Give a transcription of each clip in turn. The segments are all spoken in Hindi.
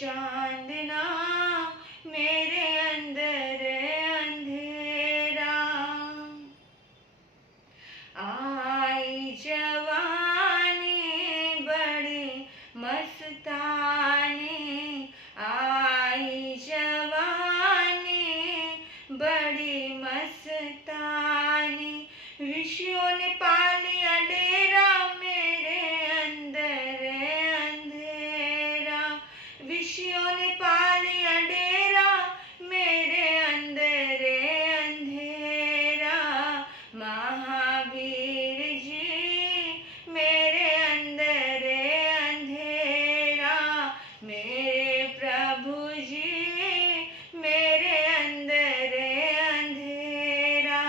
चांदना मेरे अंदर अंधेरा। आई जवानी बड़ी मस्तानी, आई जवानी बड़ी मस्तानी। विषयों ने पा लिया डेरा मेरे अंदर अंधेरा। विषयों ने पा लिया डेरा मेरे अंदर अंधेरा। महावीर जी मेरे अंदर अंधेरा। मेरे प्रभु जी मेरे अंदर अंधेरा।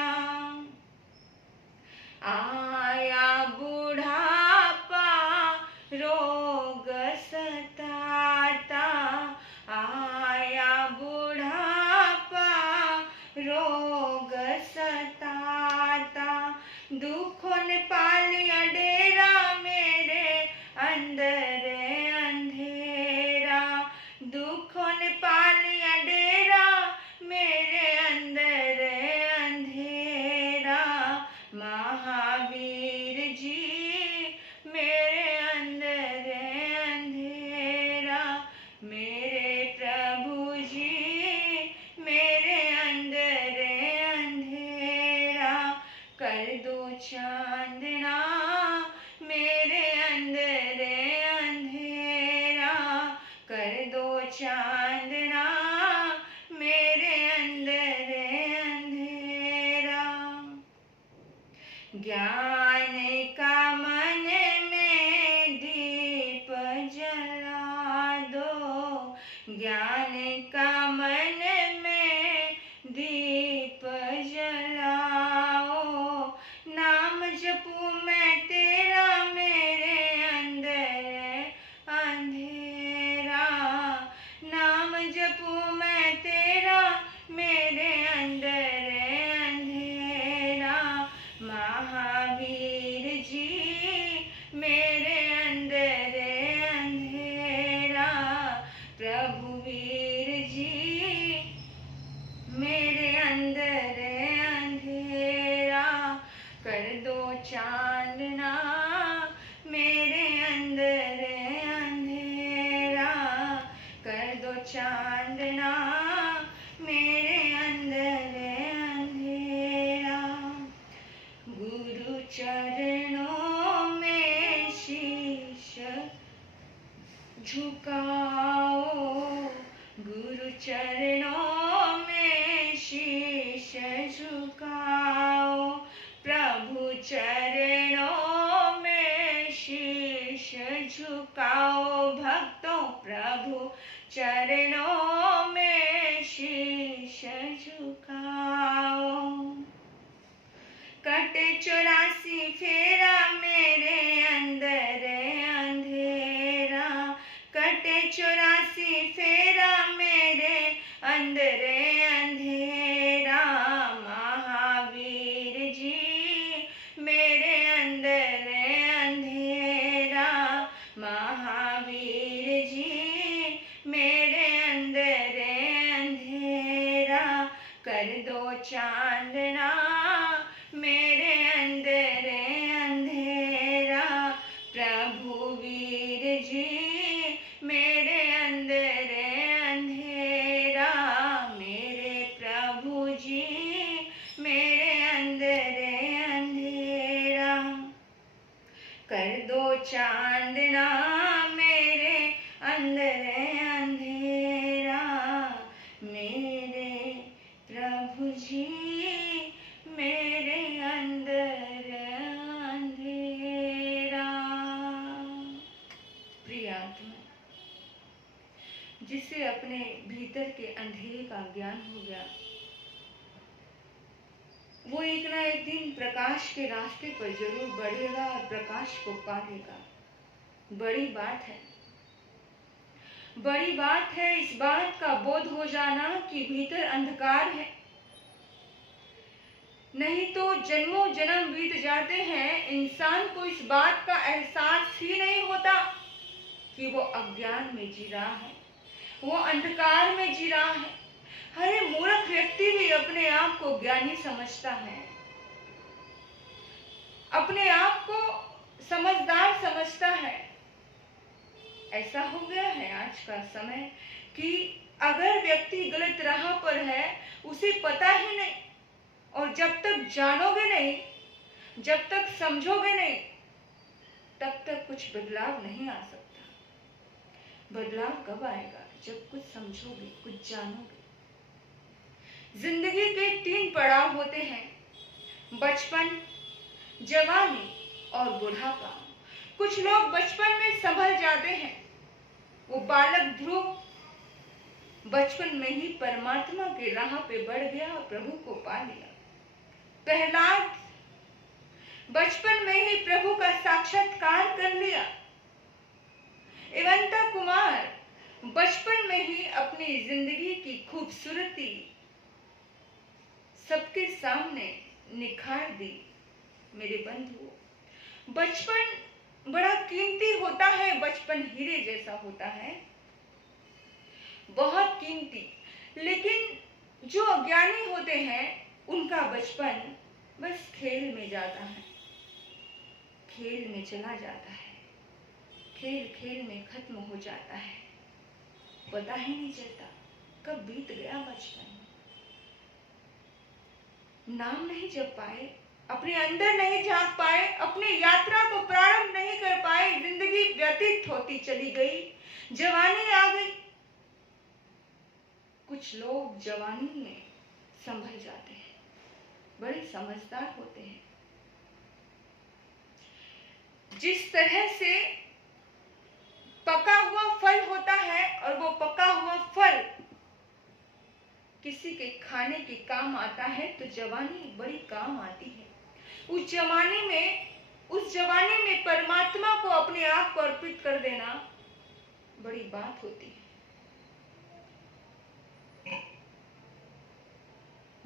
आया बुढ़ापा रोग सताता, आया बुढ़ापा रोग सताता। दुखों ने पा लिया डेरा मेरे अंदर अंधेरा। दुखों ने पा लिया डेरा मेरे अंदर अंधेरा। महावीर जी मेरे अंदर अंधेरा। मेरे प्रभु जी मेरे अंदर अंधेरा। कर दो चांदना मेरे अंदर अंधेरा। कर दो चांदना मेरे अंदर अंधेरा। ज्ञान का मन में दीप जला दो। ज्ञान का मन में दीप जलाओ। नाम जपूं मैं तेरा मेरे अंदर अंधेरा। नाम जपूं मैं तेरा मेरे अंदर अंधेरा। महावीर जी मेरे अंदर अंधेरा। प्रभुवीर जी मेरे अंदर अंधेरा। कर दो चांदना मेरे अंदर अंधेरा। कर दो चांदना मेरे अंदर अंधेरा। गुरु चरणों में शीश झुकाओ। गुरु चरणों में शीश झुकाओ। प्रभु चरणों में शीश झुकाओ। भक्तों प्रभु चरणों में शीश झुकाओ। कटे 84 फेरा मेरे अंदर अंधेरा। कटे 84 फेरा मेरे अंदर अंधेरा। महावीर जी मेरे अंदर अंधेरा। महावीर जी मेरे अंदर अंधेरा। कर दो चांदना मेरे अंदर अंधेरा। प्रभु वीर जी मेरे अंदर अंधेरा। मेरे प्रभु जी मेरे अंदर अंधेरा। कर दो चांदना मेरे अंदर अंधेरा। मेरे प्रभु जी मेरे अंदर अंधेरा। प्रिय आत्मा, जिसे अपने भीतर के अंधेरे का ज्ञान हो गया, वो एक ना एक दिन प्रकाश के रास्ते पर जरूर बढ़ेगा और प्रकाश को पालेगा। बड़ी बात है, बड़ी बात है इस बात का बोध हो जाना कि भीतर अंधकार है। नहीं तो जन्मों जन्म बीत जाते हैं, इंसान को इस बात का एहसास ही नहीं होता कि वो अज्ञान में जी रहा है। वो अंधकार में जी रहा है। अरे मूर्ख व्यक्ति भी अपने आप को ज्ञानी समझता है, अपने आप को समझदार समझता है। ऐसा हो गया है आज का समय कि अगर व्यक्ति गलत राह पर है उसे पता ही नहीं, और जब तक जानोगे नहीं, जब तक समझोगे नहीं, तब तक कुछ बदलाव नहीं आ सकता। बदलाव कब आएगा? जब कुछ समझोगे, कुछ जानोगे। जिंदगी के 3 पड़ाव होते हैं, बचपन, जवानी और बुढ़ापा। कुछ लोग बचपन में संभल जाते हैं। वो बालक ध्रुव बचपन में ही परमात्मा के राह पे बढ़ गया और प्रभु को पा लिया। प्रहलाद बचपन में ही प्रभु का साक्षात्कार कर लिया। एवंता कुमार बचपन में ही अपनी जिंदगी की खूबसूरती सबके सामने निखार दी। मेरे बंधुओं, बचपन बड़ा कीमती होता है, बचपन हीरे जैसा होता है, बहुत कीमती। लेकिन जो अज्ञानी होते हैं उनका बचपन बस खेल में जाता है, खेल में चला जाता है, खेल खेल में खत्म हो जाता है। पता ही नहीं चलता कब बीत गया बचपन। नाम नहीं जप पाए, अपने अंदर नहीं झांक पाए, अपनी यात्रा को प्रारंभ नहीं कर पाए, जिंदगी व्यतीत होती चली गई, जवानी आ गई। कुछ लोग जवानी में संभल जाते हैं, बड़े समझदार होते हैं। जिस तरह से पका हुआ फल होता है और वो पका हुआ फल किसी के खाने के काम आता है, तो जवानी बड़ी काम आती है। उस जवानी में परमात्मा को अपने आप को अर्पित कर देना बड़ी बात होती है।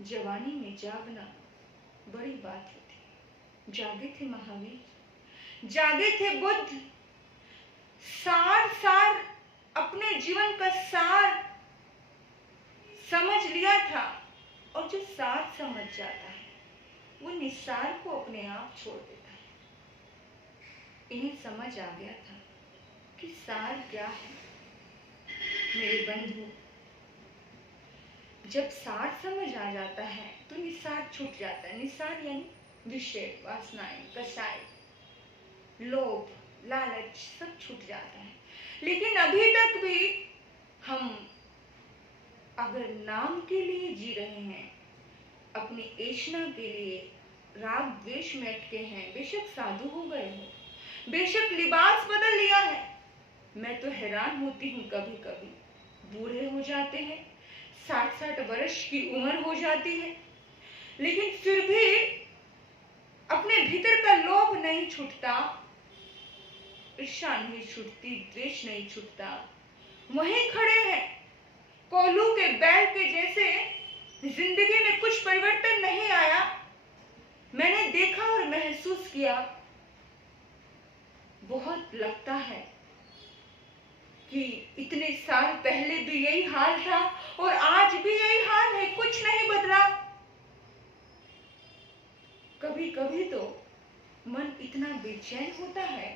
जवानी में जागना बड़ी बात होती है। जागे थे महावीर, जागे थे बुद्ध, सार अपने जीवन का सार समझ लिया था। और जो सार समझ जाता है वो निस्सार को अपने आप छोड़ देता है। इन्हें समझ आ गया था कि सार क्या है। मेरे बंधु, जब सार समझ आ जाता है तो निस्सार छूट जाता है। निस्सार यानी विषय, वासनाएं, कसाय, लोभ, लालच सब छूट जाता है। लेकिन अभी तक भी हम अगर नाम के लिए जी रहे हैं, अपनी ऐशना के लिए राग द्वेष में अटके हैं, बेशक साधु हो गए हो, बेशक लिबास बदल लिया है, मैं तो हैरान होती हूँ कभी कभी। बूढ़े हो जाते हैं, 60-60 वर्ष की उम्र हो जाती है, लेकिन फिर भी अपने भीतर का लोभ नहीं छूटता, ईर्ष्या नहीं छूटती, द्वेष नहीं छूटता। वहीं खड़े हैं कोल्हू के बैल के जैसे। जिंदगी में कुछ परिवर्तन नहीं आया। मैंने देखा और महसूस किया। बहुत लगता है कि इतने साल पहले भी यही हाल था और आज भी यही हाल है, कुछ नहीं बदला। कभी कभी तो मन इतना बेचैन होता है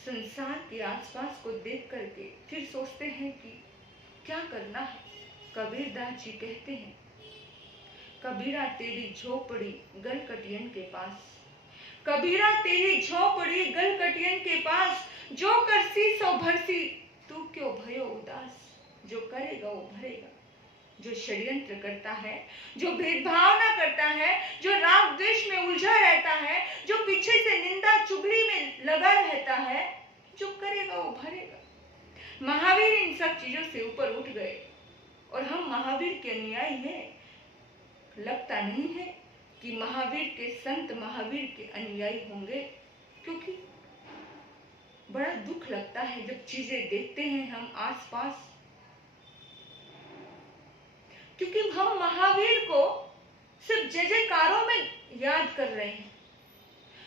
संसार के आसपास को देख करके, फिर सोचते हैं कि क्या करना है। कबीरदास जी कहते हैं, कबीरा तेरी झोपड़ी गलकटियन के पास, कबीरा तेरी झोपड़ी गलकटियन के पास, जो करसी सो भरसी तू क्यों भयो उदास। जो करेगा वो भरेगा। जो षड्यंत्र करता है, जो भेदभाव ना करता है, जो राग द्वेष में उलझा रहता है, जो पीछे से निंदा चुगली में लगा रहता है, जो करेगा वो भरेगा। महावीर इन सब चीजों से ऊपर उठ गए और हम महावीर के अनुयायी हैं। लगता नहीं है कि महावीर के संत महावीर के अनुयायी होंगे, क्योंकि बड़ा दुख लगता है जब चीजें देखते हैं हम आसपास, क्योंकि हम महावीर को सिर्फ जय जयकारों में याद कर रहे हैं।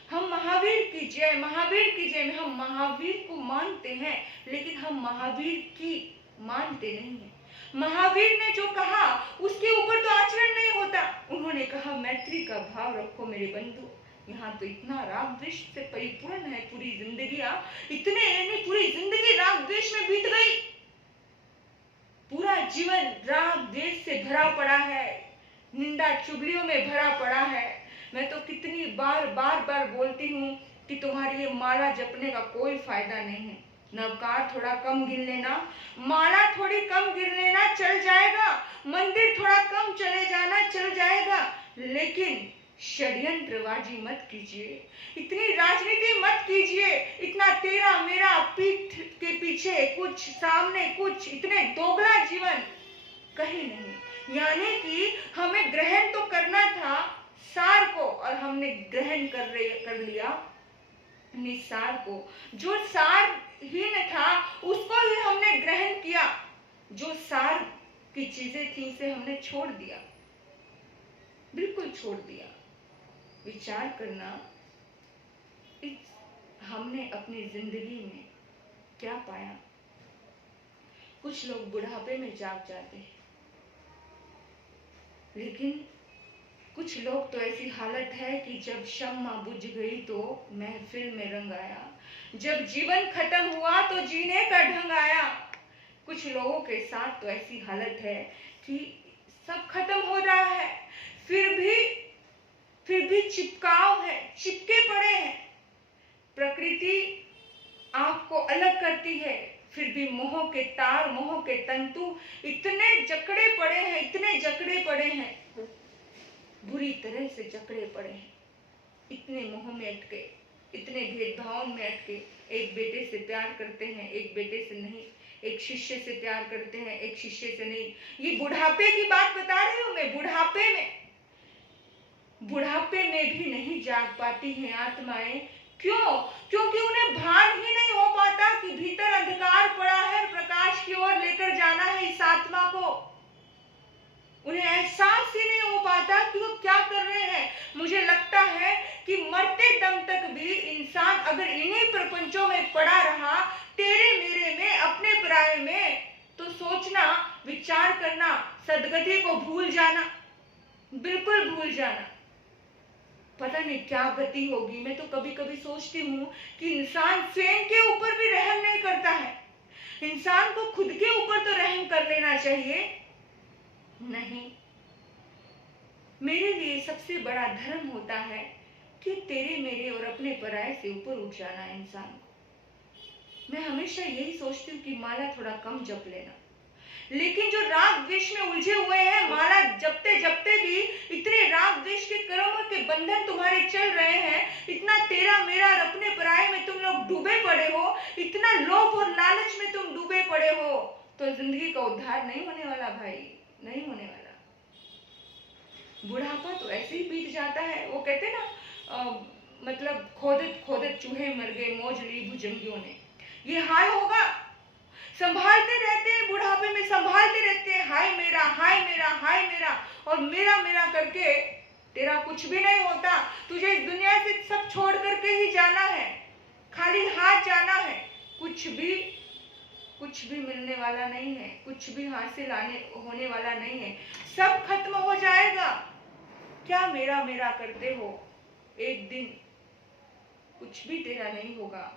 हम महावीर की जय, महावीर की जय में हम महावीर को मानते हैं, लेकिन हम महावीर की मानते नहीं हैं। महावीर ने जो कहा उसके ऊपर तो आचरण नहीं होता। उन्होंने कहा मैत्री का भाव रखो मेरे बंधु। यहाँ तो इतना राग द्वेष से परिपूर्ण है पूरी जिंदगियां, इतने यानी पूरी जिंदगी राग द्वेष में बीत गई। पूरा जीवन राग द्वेष से भरा पड़ा है, निंदा चुगलियों में भरा पड़ा है। मैं तो कितनी बार बोलती हूँ कि तुम्हारी ये माला जपने का कोई फायदा नहीं है। नवकार थोड़ा कम गिन लेना, माला थोड़ी कम गिन लेना, चल जाएगा। मंदिर थोड़ा कम चले जाना, चल जाएगा। लेकिन षड्यंत्रबाजी मत कीजिए, इतनी राजनीति मत कीजिए, इतना तेरा मेरा, पीठ के पीछे कुछ सामने कुछ, इतने दोगला जीवन कहीं नहीं। यानी कि हमें ग्रहण तो करना था सार को, और हमने ग्रहण कर लिया निसार को। जो सारहीन था उसको ही हमने ग्रहण किया, जो सार की चीजें थी उसे हमने छोड़ दिया, बिल्कुल छोड़ दिया। विचार करना, हमने अपनी जिंदगी में क्या पाया। कुछ लोग बुढ़ापे में जाग जाते हैं, लेकिन कुछ लोग तो ऐसी हालत है कि जब शम्मा बुझ गई तो महफिल में रंग आया, जब जीवन खत्म हुआ तो जीने का ढंग आया। कुछ लोगों के साथ तो ऐसी हालत है कि सब खत्म हो रहा है, फिर भी चिपकाव है, चिपके पड़े हैं। प्रकृति आपको अलग करती है, फिर भी मोह के तार, मोह के तंतु इतने जकड़े पड़े हैं, इतने जकड़े पड़े हैं, बुरी तरह से जकड़े पड़े हैं। इतने मोह में अटके, इतने भेदभाव में अटके। एक बेटे से प्यार करते हैं, एक बेटे से नहीं, एक शिष्य से प्यार करते हैं, एक शिष्य से नहीं। ये बुढ़ापे की बात बता रही हूं मैं। बुढ़ापे में भी नहीं जाग पाती हैं आत्माएं। क्यों? क्योंकि उन्हें भान ही नहीं हो पाता कि भीतर अंधकार पड़ा है, प्रकाश की ओर लेकर जाना है इस आत्मा को। उन्हें एहसास ही नहीं हो पाता कि वो क्या कर रहे हैं। मुझे लगता है कि मरते दम तक भी इंसान अगर इन्हीं प्रपंचों में पड़ा रहा, तेरे मेरे में, अपने पराये में, तो सोचना, विचार करना, सदगति को भूल जाना, बिल्कुल भूल जाना। पता नहीं क्या गति होगी। मैं तो कभी कभी सोचती हूँ कि इंसान स्वयं के ऊपर भी रहम नहीं करता है। इंसान को खुद के ऊपर तो रहम कर लेना चाहिए। नहीं, मेरे लिए सबसे बड़ा धर्म होता है कि तेरे मेरे और अपने पराये से ऊपर उठ जाना इंसान को। मैं हमेशा यही सोचती हूँ कि माला थोड़ा कम जप लेना, लेकिन जो राग द्वेष में उलझे हुए हैं, माला जपते जपते भी इतने राग द्वेष के कर्मों के बंधन तुम्हारे चल रहे हैं, इतना तेरा मेरा और अपने पराये में तुम लोग डूबे पड़े हो, इतना लोभ और लालच में तुम डूबे पड़े हो, तो जिंदगी का उद्धार नहीं होने वाला भाई, नहीं होने वाला। बुढ़ापा तो ऐसे ही बीत जाता है। वो कहते ना मतलब खोदत खोदत चूहे मर गए, मौज ली भुजंगियों ने। ये हाल होगा। संभालते रहते हैं, बुढ़ापे में संभालते रहते हैं, हाय मेरा, हाय मेरा, हाय मेरा, और मेरा मेरा करके तेरा कुछ भी नहीं होता। तुझे इस दुनिया से सब छोड़ करके ही जाना है, खाली हाथ जाना है। कुछ भी मिलने वाला नहीं है, कुछ भी हासिल होने वाला नहीं है, सब खत्म हो जाएगा। क्या मेरा मेरा करते हो, एक दिन कुछ भी तेरा नहीं होगा।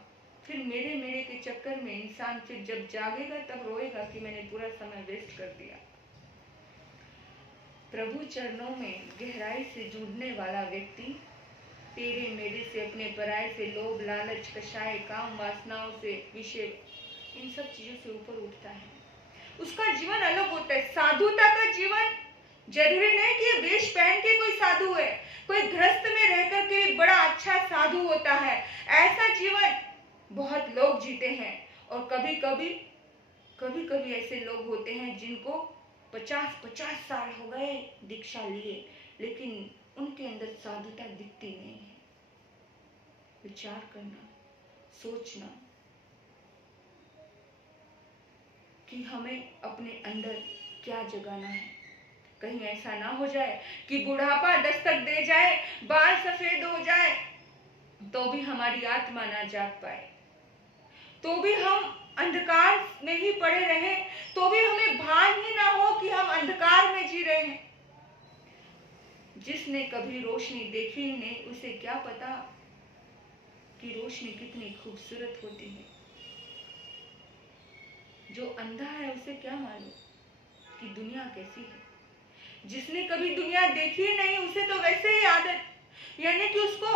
फिर मेरे मेरे के चक्कर में इंसान फिर जब जागेगा तब रोएगा कि मैंने पूरा समय वेस्ट कर दिया। प्रभु चरणों में गहराई से जुड़ने वाला व्यक्ति तेरे मेरे से, अपने पराये से, लोभ लालच कषाय काम वासनाओं से, विषय, इन सब चीजों से ऊपर उठता है। उसका जीवन अलग होता है। साधुता का जीवन जरूरी नहीं कि वेश पहन के कोई साधु है, कोई गृहस्थ में रह करके भी बड़ा अच्छा साधु होता है। ऐसा जीवन बहुत लोग जीते हैं, और कभी कभी ऐसे लोग होते हैं जिनको 50 साल हो गए दीक्षा लिए, लेकिन उनके अंदर साधुता दिखती नहीं है। विचार करना, सोचना कि हमें अपने अंदर क्या जगाना है। कहीं ऐसा ना हो जाए कि बुढ़ापा दस्तक दे जाए, बाल सफेद हो जाए, तो भी हमारी आत्मा ना जाग पाए, तो भी हम अंधकार में ही पड़े रहें तो भी हमें भान ही ना हो कि हम अंधकार में जी रहे हैं। जिसने कभी रोशनी देखी ही नहीं, उसे क्या पता कि रोशनी कितनी खूबसूरत होती है। जो अंधा है उसे क्या मालूम कि दुनिया कैसी है। जिसने कभी दुनिया देखी ही नहीं, उसे तो वैसे ही आदत, यानी कि उसको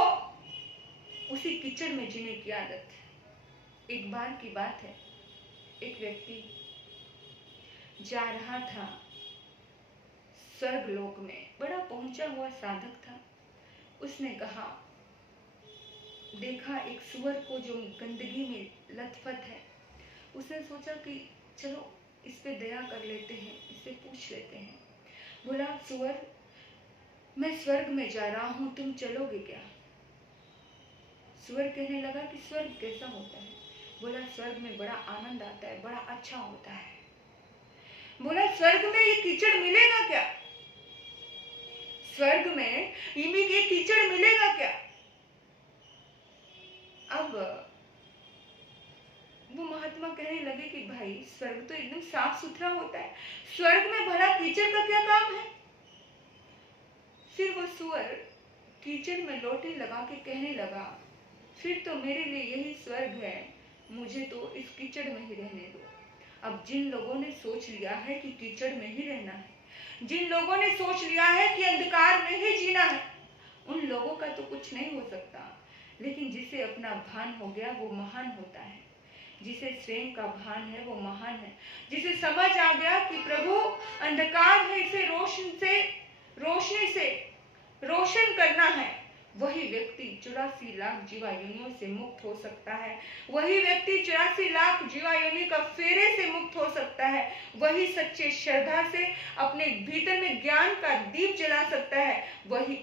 उसी कीचड़ में जीने की आदत है। एक बार की बात है, एक व्यक्ति जा रहा था स्वर्गलोक में, बड़ा पहुंचा हुआ साधक था। उसने कहा, देखा एक सुअर को जो गंदगी में लथपथ है। उसने सोचा कि चलो इस पे दया कर लेते हैं, इससे पूछ लेते हैं। बोला, सुअर, मैं स्वर्ग में जा रहा हूं, तुम चलोगे क्या? सुअर कहने लगा कि स्वर्ग कैसा होता है? बोला, स्वर्ग में बड़ा आनंद आता है, बड़ा अच्छा होता है। बोला, स्वर्ग में ये कीचड़ मिलेगा क्या? स्वर्ग में ये कीचड़ मिलेगा क्या? अब वो महात्मा कहने लगे कि भाई, स्वर्ग तो एकदम साफ सुथरा होता है, स्वर्ग में भला कीचड़ का क्या काम है? फिर वो सुअर कीचड़ में लोटे लगा के कहने लगा, फिर तो मेरे लिए यही स्वर्ग है, मुझे तो इस कीचड़ में ही रहने दो। अब जिन लोगों ने सोच लिया है कि कीचड़ में ही रहना है, जिन लोगों ने सोच लिया है कि अंधकार में ही जीना है, उन लोगों का तो कुछ नहीं हो सकता। लेकिन जिसे अपना भान हो गया वो महान होता है। जिसे स्वयं का भान है वो महान है। जिसे समझ आ गया कि प्रभु अंधकार है, इसे रोशनी से रोशन करना है, वही व्यक्ति 84 लाख जीवा योनियों से मुक्त हो सकता है। वही व्यक्ति 84 लाख जीवा योनि का फेरे से मुक्त हो सकता है। वही सच्चे श्रद्धा से अपने भीतर में ज्ञान का दीप जला सकता है। वही,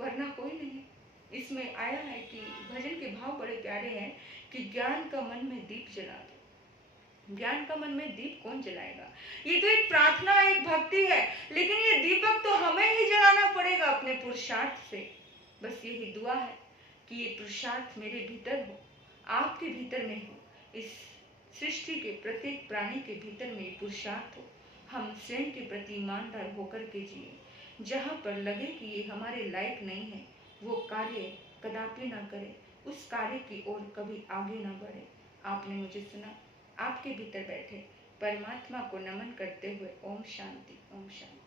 वरना कोई नहीं। इसमें आया है कि भजन के भाव बड़े प्यारे हैं कि ज्ञान का मन में दीप जला दो। ज्ञान का मन में दीप कौन जलाएगा? ये तो एक प्रार्थना, एक भक्ति है, लेकिन ये दीपक तो हमें ही जलाना पड़ेगा अपने पुरुषार्थ से। बस यही दुआ है कि ये पुरुषार्थ मेरे भीतर हो, आपके भीतर में हो, इस सृष्टि के प्रत्येक प्राणी के भीतर में पुरुषार्थ हो। हम स्वयं के प्रति ईमानदार होकर के जिए। जहाँ पर लगे कि ये हमारे लायक नहीं है, वो कार्य कदापि ना करे, उस कार्य की ओर कभी आगे ना बढ़े। आपने मुझे सुना, आपके भीतर बैठे परमात्मा को नमन करते हुए ओम शांति, ओम शांति।